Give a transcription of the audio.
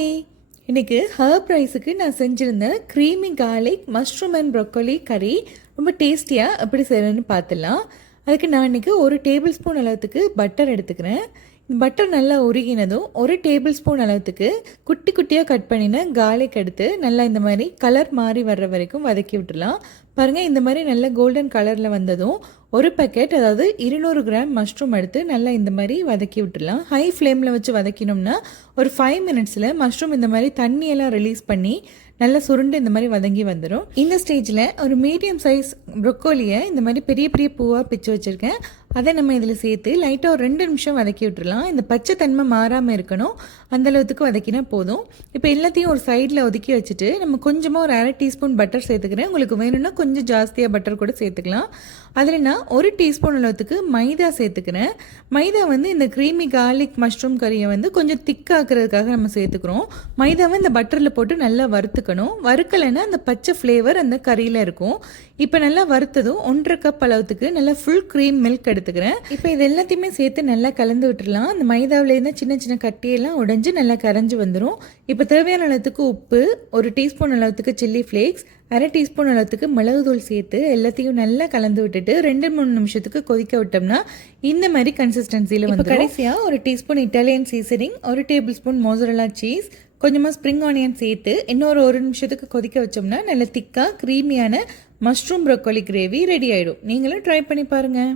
Hi, இன்றைக்கி herb ரைஸுக்கு நான் செஞ்சுருந்தேன் creamy garlic mushroom and broccoli கறி. ரொம்ப டேஸ்டியாக எப்படி செய்கிறேன்னு பார்த்துடலாம். அதுக்கு நான் இன்றைக்கி 1 டேபிள் ஸ்பூன் அளவுக்கு பட்டர் எடுத்துக்கிறேன். பட்டர் நல்லா உருகினதும் 1 டேபிள் ஸ்பூன் அளவுக்கு குட்டி குட்டியாக கட் பண்ணின கார்லிக் எடுத்து நல்லா இந்த மாதிரி கலர் மாறி வர்ற வரைக்கும் வதக்கி விட்டுடலாம். பாருங்கள், இந்த மாதிரி நல்ல கோல்டன் கலரில் வந்ததும் 1 பேக்கெட், அதாவது 200 கிராம் மஷ்ரூம் எடுத்து நல்லா இந்த மாதிரி வதக்கி விட்டுடலாம். ஹை ஃப்ளேமில் வச்சு வதக்கினோம்னா ஒரு 5 மினிட்ஸில் மஷ்ரூம் இந்த மாதிரி தண்ணியெல்லாம் ரிலீஸ் பண்ணி நல்லா சுருண்டு இந்த மாதிரி வதங்கி வந்துடும். இந்த ஸ்டேஜில் ஒரு மீடியம் சைஸ் ப்ரொக்கோலியை இந்த மாதிரி பெரிய பெரிய பூவாக பிச்சு வச்சுருக்கேன். அதை நம்ம இதில் சேர்த்து லைட்டாக ஒரு 2 நிமிஷம் வதக்கி விட்டுடலாம். இந்த பச்சை தன்மை மாறாமல் இருக்கணும், அந்தளவுக்கு வதக்கினா போதும். இப்போ எல்லாத்தையும் ஒரு சைடில் ஒதுக்கி வச்சுட்டு நம்ம கொஞ்சமாக ஒரு 1/2 டீஸ்பூன் பட்டர் சேர்த்துக்கிறேன். உங்களுக்கு வேணும்னா கொஞ்சம் ஜாஸ்தியாக பட்டர் கூட சேர்த்துக்கலாம். அதில் நான் 1 டீஸ்பூன் அளவுக்கு மைதா சேர்த்துக்கிறேன். மைதா இந்த க்ரீமி கார்லிக் மஷ்ரூம் கறியை கொஞ்சம் திக்காக்குறதுக்காக நம்ம சேர்த்துக்கிறோம். மைதாவை இந்த பட்டரில் போட்டு நல்லா வறுத்துக்கணும். வறுக்கலைன்னா அந்த பச்சை ஃப்ளேவர் அந்த கறியில் இருக்கும். இப்போ நல்லா வறுத்ததும் 1/2 கப் அளவுக்கு நல்லா ஃபுல் க்ரீம் மில்க் எடுத்துக்கிறேன். இப்போ இது எல்லாத்தையுமே சேர்த்து நல்லா கலந்து விட்டுடலாம். அந்த மைதாவிலேருந்து சின்ன சின்ன கட்டியெல்லாம் உடைஞ்சு நல்லா கரைஞ்சி வந்துடும். இப்போ தேவையான அளவுக்கு உப்பு, 1 டீஸ்பூன் அளவுக்கு சில்லி ஃப்ளேக்ஸ், 1/2 டீஸ்பூன் அளவுக்கு மிளகுத்தூள் சேர்த்து எல்லாத்தையும் நல்லா கலந்து விட்டுட்டு 2-3 நிமிஷத்துக்கு கொதிக்க விட்டோம்னா இந்த மாதிரி கன்சிஸ்டன்சியில் வந்து கடைசியாக 1 teaspoon Italian seasoning, 1 table spoon mozzarella cheese, கொஞ்சமாக ஸ்ப்ரிங் ஆனியன் சேர்த்து இன்னொரு 1 நிமிஷத்துக்கு கொதிக்க வச்சோம்னா நல்ல திக்காக க்ரீமியான மஷ்ரூம் ப்ரொக்கோலி கிரேவி ரெடி ஆகிடும். நீங்களும் ட்ரை பண்ணி பாருங்கள்.